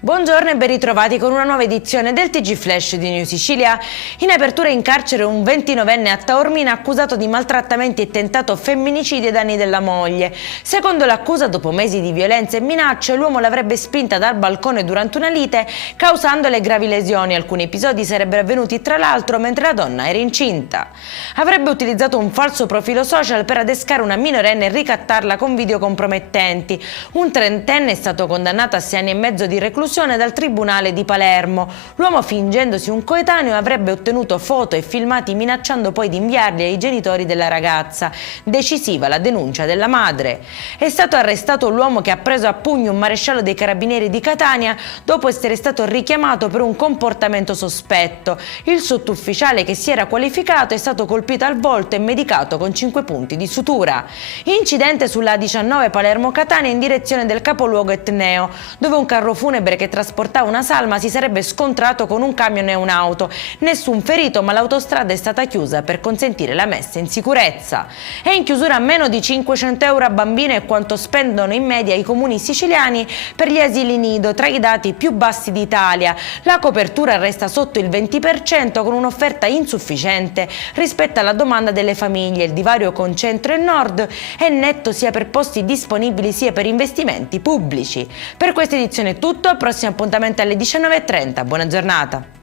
Buongiorno e ben ritrovati con una nuova edizione del TG Flash di New Sicilia. In apertura in carcere un 29enne a Taormina accusato di maltrattamenti e tentato femminicidio ai danni della moglie. Secondo l'accusa, dopo mesi di violenze e minacce, l'uomo l'avrebbe spinta dal balcone durante una lite, causandole gravi lesioni. Alcuni episodi sarebbero avvenuti tra l'altro mentre la donna era incinta. Avrebbe utilizzato un falso profilo social per adescare una minorenne e ricattarla con video compromettenti. Un trentenne è stato condannato a 6 anni e mezzo di reclusione dal Tribunale di Palermo. L'uomo, fingendosi un coetaneo, avrebbe ottenuto foto e filmati minacciando poi di inviarli ai genitori della ragazza. Decisiva la denuncia della madre. È stato arrestato l'uomo che ha preso a pugno un maresciallo dei carabinieri di Catania dopo essere stato richiamato per un comportamento sospetto. Il sottufficiale, che si era qualificato, è stato colpito al volto e medicato con 5 punti di sutura. Incidente sulla A19 Palermo-Catania in direzione del capoluogo etneo, dove un carro funebre che trasportava una salma si sarebbe scontrato con un camion e un'auto. Nessun ferito, ma l'autostrada è stata chiusa per consentire la messa in sicurezza. È in chiusura meno di 500 euro a bambino è quanto spendono in media i comuni siciliani per gli asili nido, tra i dati più bassi d'Italia. La copertura resta sotto il 20% con un'offerta insufficiente rispetto alla domanda delle famiglie. Il divario con centro e nord è netto sia per posti disponibili sia per investimenti pubblici. Per questa edizione è tutto, prossimo appuntamento alle 19:30. Buona giornata.